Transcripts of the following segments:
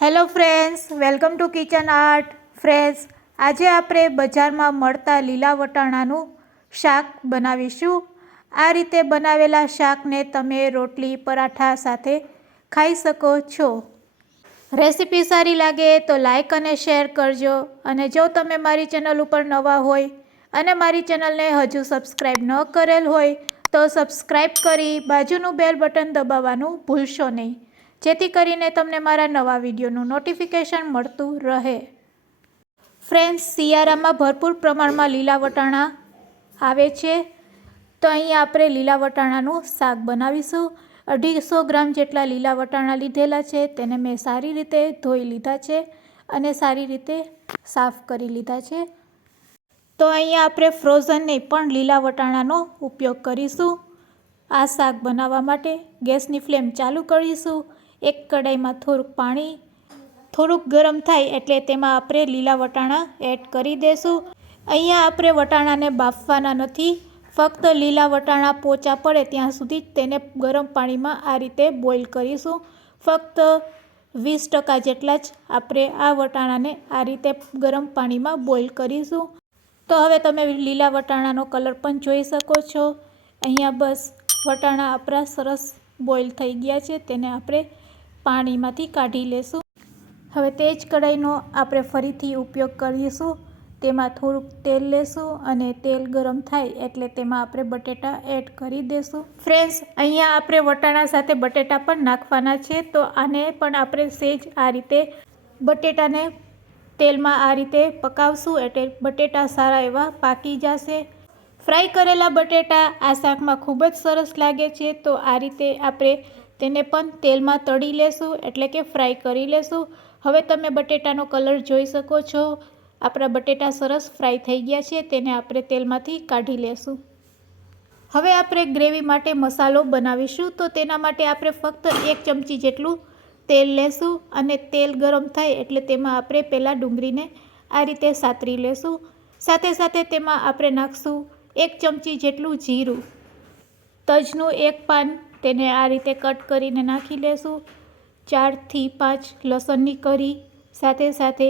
Hello friends, welcome to kitchen art. Friends, આજે આપણે બજારમાં મળતા લીલા વટાણાનું શાક બનાવીશું. આ રીતે બનાવેલા શાકને તમે રોટલી પરાઠા સાથે ખાઈ શકો છો. રેસીપી સારી લાગે તો લાઈક અને શેર કરજો. અને જો તમે મારી ચેનલ ઉપર નવા હોય અને મારી ચેનલને હજુ સબસ્ક્રાઈબ ન કરેલ હોય તો સબસ્ક્રાઈબ કરી બાજુનું બેલ બટન દબાવવાનું ભૂલશો નહીં, જેથી કરીને તમને મારા નવા વિડીયોનું નોટિફિકેશન મળતું રહે. ફ્રેન્ડ્સ, શિયાળામાં ભરપૂર પ્રમાણમાં લીલા વટાણા આવે છે, તો અહીંયા આપણે લીલા વટાણાનું શાક બનાવીશું. 250 ગ્રામ જેટલા લીલા વટાણા લીધેલા છે, તેને મેં સારી રીતે ધોઈ લીધા છે અને સારી રીતે સાફ કરી લીધા છે. તો અહીંયા આપણે ફ્રોઝન નહીં પણ લીલા વટાણાનો ઉપયોગ કરીશું. આ શાક બનાવવા માટે ગેસની ફ્લેમ ચાલુ કરીશું. એક કઢાઈમાં થોડુંક પાણી થોડુંક ગરમ થાય એટલે તેમાં આપણે લીલા વટાણા એડ કરી દઈશું. અહીંયા આપણે વટાણાને બાફવાના નથી, ફક્ત લીલા વટાણા પોચા પડે ત્યાં સુધી તેને ગરમ પાણીમાં આ રીતે બોઇલ કરીશું. ફક્ત 20% જેટલા જ આપણે આ વટાણાને આ રીતે ગરમ પાણીમાં બોઇલ કરીશું. તો હવે તમે લીલા વટાણાનો કલર પણ જોઈ શકો છો. અહીંયા બસ વટાણા આપણા સરસ બોઇલ થઈ ગયા છે, તેને આપણે પાણીમાંથી કાઢી લેશું. હવે તે જ કઢાઈનો આપણે ફરીથી ઉપયોગ કરીશું. તેમાં થોડુંક તેલ લેશું અને તેલ ગરમ થાય એટલે તેમાં આપણે બટેટા એડ કરી દઈશું. ફ્રેન્ડ્સ, અહીંયા આપણે વટાણા સાથે બટેટા પણ નાખવાના છે, તો આને પણ આપણે સહેજ આ રીતે બટેટાને તેલમાં આ રીતે પકાવશું એટલે બટેટા સારા એવા પાકી જશે. ફ્રાય કરેલા બટેટા આ શાકમાં ખૂબ જ સરસ લાગે છે, તો આ રીતે આપણે તેને પણ તેલમાં તળી લેશું એટલે કે ફ્રાય કરી લેશું. હવે તમે બટેટાનો કલર જોઈ શકો છો. આપણા બટેટા સરસ ફ્રાય થઈ ગયા છે, તેને આપણે તેલમાંથી કાઢી લેશું. હવે આપણે ગ્રેવી માટે મસાલો બનાવીશું, તો તેના માટે આપણે ફક્ત 1 ચમચી જેટલું તેલ લેશું અને તેલ ગરમ થાય એટલે તેમાં આપણે પહેલાં ડુંગળીને આ રીતે સાતરી લેશું. સાથે સાથે તેમાં આપણે નાખશું 1 ચમચી જેટલું જીરું. તજનું 1 પાન તેને આ રીતે કટ કરીને નાખી લેશું. 4 થી 5 લસણની કળી, સાથે સાથે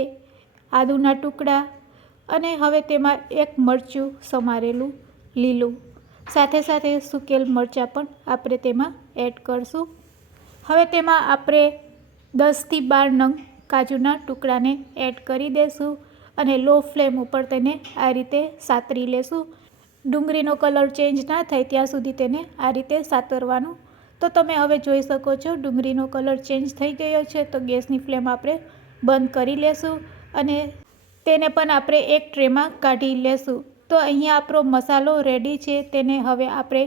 આદુના ટુકડા અને હવે તેમાં 1 મરચું સમારેલું લીલું, સાથે સાથે સૂકેલ મરચાં પણ આપણે તેમાં એડ કરશું. હવે તેમાં આપણે 10 થી 12 નંગ કાજુના ટુકડાને એડ કરી દઈશું અને લો ફ્લેમ ઉપર તેને આ રીતે સાતરી લેશું. ડુંગળીનો કલર ચેન્જ ના થાય ત્યાં સુધી તેને આ રીતે સાતરવાનું. તો તમે હવે જોઈ શકો છો ડુંગળીનો કલર ચેન્જ થઈ ગયો છે, તો ગેસની ફ્લેમ આપણે બંધ કરી લેશું અને તેને પણ આપણે એક ટ્રેમાં કાઢી લેશું. તો અહીંયા આપણો મસાલો રેડી છે, તેને હવે આપણે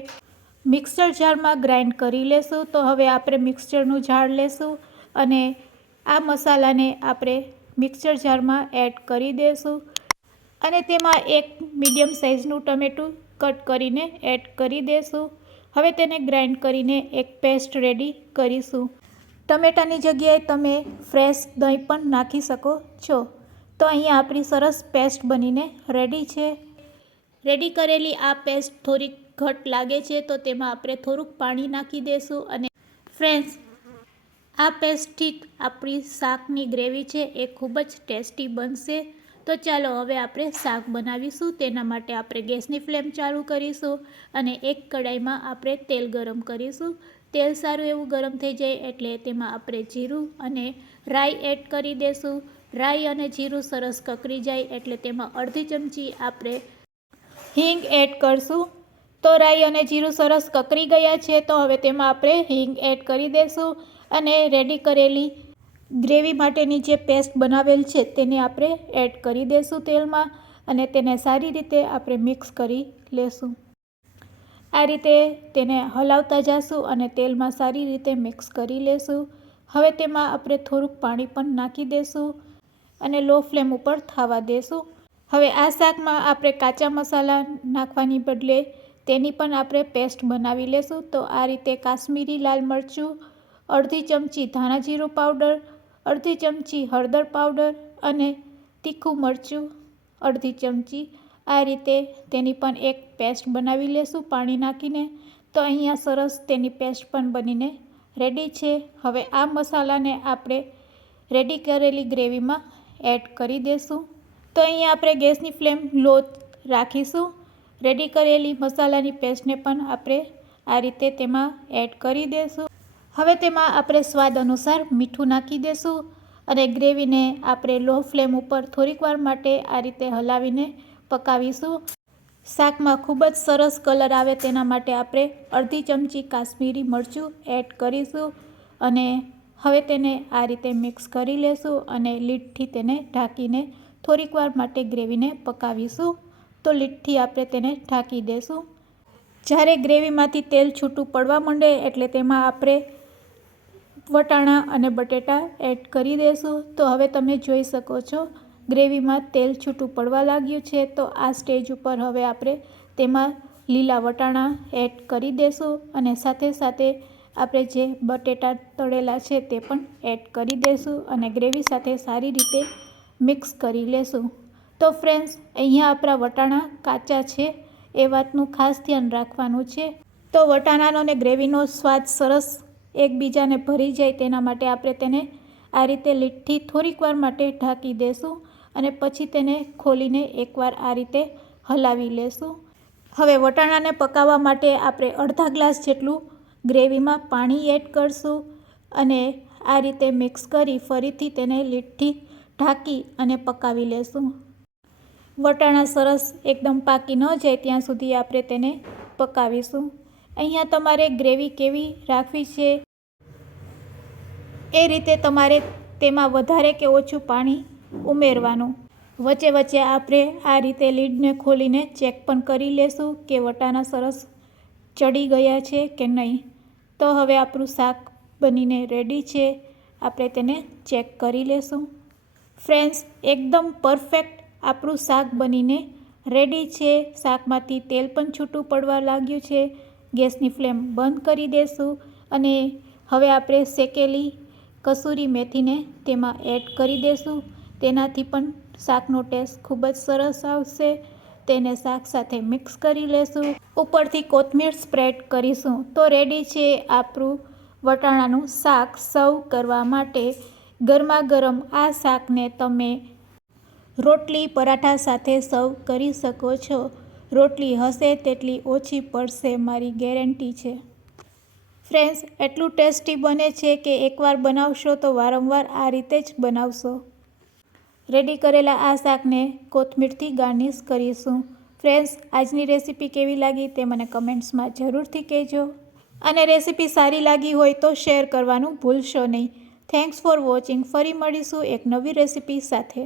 મિક્સર જારમાં ગ્રાઇન્ડ કરી લેશું. તો હવે આપણે મિક્સરનું જાર લેશું અને આ મસાલાને આપણે મિક્સર જારમાં એડ કરી દઈશું અને તેમાં 1 મીડિયમ સાઇઝનું ટમેટું કટ કરીને એડ કરી દઈશું. હવે તેને ગ્રાઇન્ડ કરીને એક પેસ્ટ રેડી કરીશું. ટમેટાની જગ્યાએ તમે ફ્રેશ દહીં પણ નાખી શકો છો. તો અહીંયા આપણી સરસ પેસ્ટ બનીને રેડી છે. રેડી કરેલી આ પેસ્ટ થોડીક ઘટ લાગે છે, તો તેમાં આપણે થોડુંક પાણી નાખી દઈશું. અને ફ્રેન્ડ્સ, આ પેસ્ટથી આપણી શાકની ગ્રેવી છે એ ખૂબ જ ટેસ્ટી બનશે. તો ચાલો હવે આપણે શાક બનાવીશું. તેના માટે આપણે ગેસની ફ્લેમ ચાલુ કરીશું અને એક કઢાઈમાં આપણે તેલ ગરમ કરીશું. તેલ સારું એવું ગરમ થઈ જાય એટલે તેમાં આપણે જીરું અને રાઈ એડ કરી દઈશું. રાઈ અને જીરું સરસ કકરી જાય એટલે તેમાં અડધી ચમચી આપણે હિંગ એડ કરશું. તો રાઈ અને જીરું સરસ કકરી ગયા છે, તો હવે તેમાં આપણે હિંગ એડ કરી દઈશું અને રેડી કરેલી ગ્રેવી માટેની જે પેસ્ટ બનાવેલ છે તેને આપણે એડ કરી દઈશું તેલમાં અને તેને સારી રીતે આપણે મિક્સ કરી લેશું. આ રીતે તેને હલાવતા જઈશું અને તેલમાં સારી રીતે મિક્સ કરી લેશું. હવે તેમાં આપણે થોડુંક પાણી પણ નાખી દઈશું અને લો ફ્લેમ ઉપર થવા દઈશું. હવે આ શાકમાં આપણે કાચા મસાલા નાખવાની બદલે તેની પણ આપણે પેસ્ટ બનાવી લેશું. તો આ રીતે કાશ્મીરી લાલ મરચું, અડધી ચમચી ધાણા જીરું પાવડર, અડધી ચમચી હળદર પાવડર અને તીખું મરચું અડધી ચમચી, આ રીતે તેની પણ એક પેસ્ટ બનાવી લેશું પાણી નાખીને. તો અહીંયા સરસ તેની પેસ્ટ પણ બનીને રેડી છે. હવે આ મસાલાને આપણે રેડી કરેલી ગ્રેવીમાં એડ કરી દઈશું. તો અહીંયા આપણે ગેસની ફ્લેમ લો રાખીશું. રેડી કરેલી મસાલાની પેસ્ટને પણ આપણે આ રીતે તેમાં એડ કરી દઈશું. હવે તેમાં આપણે સ્વાદ અનુસાર મીઠું નાખી દઈશું અને ગ્રેવીને આપણે લો ફ્લેમ ઉપર થોડીક વાર માટે આ રીતે હલાવીને પકાવીશું. શાકમાં ખૂબ જ સરસ કલર આવે તેના માટે આપણે અડધી ચમચી કાશ્મીરી મરચું એડ કરીશું અને હવે તેને આ રીતે મિક્સ કરી લેશું અને લીડથી તેને ઢાંકીને થોડીક વાર માટે ગ્રેવીને પકાવીશું. તો લીડથી આપણે તેને ઢાંકી દઈશું. જ્યારે ગ્રેવીમાંથી તેલ છૂટું પડવા માંડે એટલે તેમાં આપણે વટાણા અને બટેટા એડ કરી દઈશું. તો હવે તમે જોઈ શકો છો ગ્રેવીમાં તેલ છૂટું પડવા લાગ્યું છે. તો આ સ્ટેજ ઉપર હવે આપણે તેમાં લીલા વટાણા એડ કરી દઈશું અને સાથે સાથે આપણે જે બટેટા તળેલા છે તે પણ એડ કરી દઈશું અને ગ્રેવી સાથે સારી રીતે મિક્સ કરી લેશું. તો ફ્રેન્ડ્સ, અહીંયા આપણા વટાણા કાચા છે એ વાતનું ખાસ ધ્યાન રાખવાનું છે. તો વટાણાનો અને ગ્રેવીનો સ્વાદ સરસ એકબીજાને ભરી જાય તેના માટે આપણે તેને આ રીતે લીડથી થોડીક વાર માટે ઢાંકી દઈશું અને પછી તેને ખોલીને એકવાર આ રીતે હલાવી લેશું. હવે વટાણાને પકાવવા માટે આપણે અડધા ગ્લાસ જેટલું ગ્રેવીમાં પાણી એડ કરશું અને આ રીતે મિક્સ કરી ફરીથી તેને લીડથી ઢાંકી અને પકાવી લેશું. વટાણા સરસ એકદમ પાકી ન જાય ત્યાં સુધી આપણે તેને પકાવીશું. અહીંયા તમારે ગ્રેવી કેવી રાખવી છે એ રીતે તમારે તેમાં વધારે કે ઓછું પાણી ઉમેરવાનું. વચ્ચે વચ્ચે આપણે આ રીતે લીડને ખોલીને ચેક પણ કરી લેશું કે વટાણા સરસ ચડી ગયા છે કે નહીં. તો હવે આપણું શાક બનીને રેડી છે. આપણે તેને ચેક કરી લેશું. ફ્રેન્ડ્સ, એકદમ પરફેક્ટ આપણું શાક બનીને રેડી છે. શાકમાંથી તેલ પણ છૂટું પડવા લાગ્યું છે. ગેસની ફ્લેમ બંધ કરી દઈશું અને હવે આપણે શેકેલી કસૂરી મેથીને તેમાં એડ કરી દઈશું. તેનાથી પણ શાકનો ટેસ્ટ ખૂબ જ સરસ આવશે. તેને શાક સાથે મિક્સ કરી લેશું. ઉપરથી કોથમીર સ્પ્રેડ કરીશું. તો રેડી છે આપણું વટાણાનું શાક સર્વ કરવા માટે. ગરમા ગરમ આ શાકને તમે રોટલી પરાઠા સાથે સર્વ કરી શકો છો. રોટલી હશે તેટલી ઓછી પડશે, મારી ગેરંટી છે. ફ્રેન્ડ્સ, એટલું ટેસ્ટી બને છે કે એકવાર બનાવશો તો વારંવાર આ રીતે જ બનાવશો. રેડી કરેલા આ શાકને કોથમીરથી ગાર્નિશ કરીશું. ફ્રેન્ડ્સ, આજની રેસીપી કેવી લાગી તે મને કમેન્ટ્સમાં જરૂરથી કહેજો અને રેસીપી સારી લાગી હોય તો શેર કરવાનું ભૂલશો નહીં. Thanks for watching. ફરી મળીશું એક નવી રેસીપી સાથે.